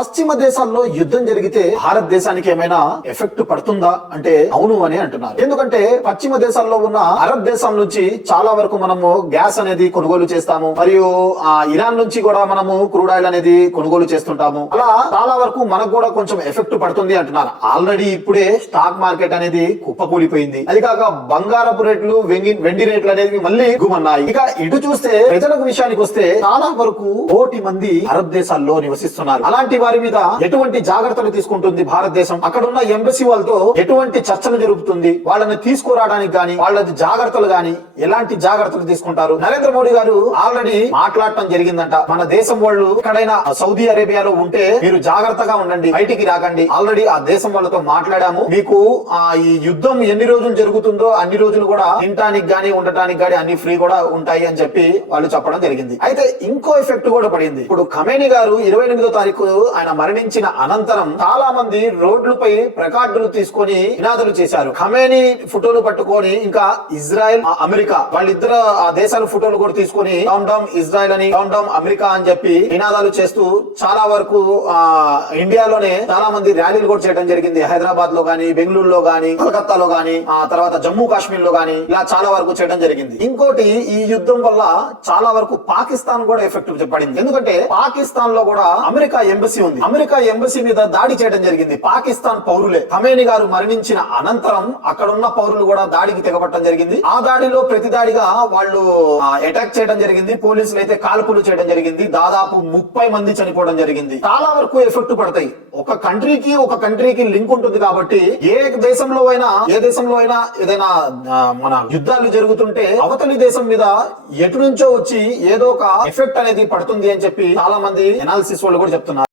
పశ్చిమ దేశాల్లో యుద్ధం జరిగితే భారతదేశానికి ఏమైనా ఎఫెక్ట్ పడుతుందా అంటే అవును అని అంటున్నారు. ఎందుకంటే పశ్చిమ దేశాల్లో ఉన్న అరబ్ దేశం నుంచి చాలా వరకు మనము గ్యాస్ అనేది కొనుగోలు చేస్తాము, మరియు ఇరాన్ నుంచి కూడా మనము క్రూడ్ ఆయిల్ అనేది కొనుగోలు చేస్తుంటాము. అలా చాలా వరకు మనకు కూడా కొంచెం ఎఫెక్ట్ పడుతుంది అంటున్నారు. ఆల్రెడీ ఇప్పుడే స్టాక్ మార్కెట్ అనేది కుప్పకూలిపోయింది. అది కాక బంగారపు రేట్లు, వెండి రేట్లు అనేది మళ్ళీ గుమన్నాయి. ఇక ఇటు చూస్తే ప్రజలకు విషయానికి వస్తే చాలా వరకు 1 కోటి మంది అరబ్ దేశాల్లో నివసిస్తున్నారు. అలాంటి వారి మీద ఎటువంటి జాగ్రత్తలు తీసుకుంటుంది భారతదేశం? అక్కడ ఉన్న ఎంబసీ వాళ్ళతో ఎటువంటి చర్చలు జరుపుతుంది? వాళ్ళని తీసుకురావడానికి గాని, వాళ్ళ జాగ్రత్తలు గాని ఎలాంటి జాగ్రత్తలు తీసుకుంటారు? నరేంద్ర మోడీ గారు ఆల్రెడీ మాట్లాడటం జరిగిందంట. మన దేశం వాళ్ళు ఎక్కడైనా సౌదీ అరేబియాలో ఉంటే మీరు జాగ్రత్తగా ఉండండి, బయటికి రాకండి. ఆల్రెడీ ఆ దేశం వాళ్ళతో మాట్లాడాము. మీకు ఈ యుద్ధం ఎన్ని రోజులు జరుగుతుందో అన్ని రోజులు కూడా తినటానికి గాని, ఉండటానికి గాని అన్ని ఫ్రీ కూడా ఉంటాయి అని చెప్పి వాళ్ళు చెప్పడం జరిగింది. అయితే ఇంకో ఎఫెక్ట్ కూడా పడింది. ఇప్పుడు ఖమేని గారు 28వ తారీఖు ఆయన మరణించిన అనంతరం చాలా మంది రోడ్లపై ప్లకార్డులు తీసుకొని నినాదాలు చేశారు. ఖమేని ఫోటోలు పట్టుకొని, ఇంకా ఇజ్రాయెల్, అమెరికా వాళ్ళిద్దరు ఆ దేశాల ఫోటోలు కూడా తీసుకొని డౌన్ డౌన్ ఇజ్రాయెల్ అని, డౌన్ డౌన్ అమెరికా అని చెప్పి నినాదాలు చేస్తూ చాలా వరకు ఇండియాలోనే చాలా మంది ర్యాలీలు కూడా చేయడం జరిగింది. హైదరాబాద్ లో గానీ, బెంగళూరులో గానీ, కలకత్తాలో గానీ, తర్వాత జమ్మూ కాశ్మీర్ లో గానీ ఇలా చాలా వరకు చేయడం జరిగింది. ఇంకోటి, ఈ యుద్ధం వల్ల చాలా వరకు పాకిస్తాన్ కూడా ఎఫెక్ట్ పడింది. ఎందుకంటే పాకిస్తాన్ లో కూడా అమెరికా ఎంబసీ ఉంది. అమెరికా ఎంబసీ మీద దాడి చేయడం జరిగింది పాకిస్తాన్ పౌరులే. ఖమేని గారు మరణించిన అనంతరం అక్కడ ఉన్న పౌరులు కూడా దాడికి తెగబట్టడం జరిగింది. ఆ దాడిలో ప్రతి దాడిగా వాళ్ళు అటాక్ చేయడం జరిగింది. పోలీసులు అయితే కాల్పులు చేయడం జరిగింది. దాదాపు 30 మంది చనిపోవడం జరిగింది. చాలా వరకు ఎఫెక్ట్ పడతాయి. ఒక కంట్రీకి లింక్ ఉంటుంది కాబట్టి ఏ దేశంలో అయినా ఏదైనా మన యుద్ధాలు జరుగుతుంటే అవతలి దేశం మీద ఎటు నుంచో వచ్చి ఏదో ఒక ఎఫెక్ట్ అనేది పడుతుంది అని చెప్పి చాలా మంది ఎనాలిసిస్ వాళ్ళు కూడా చెప్తున్నారు.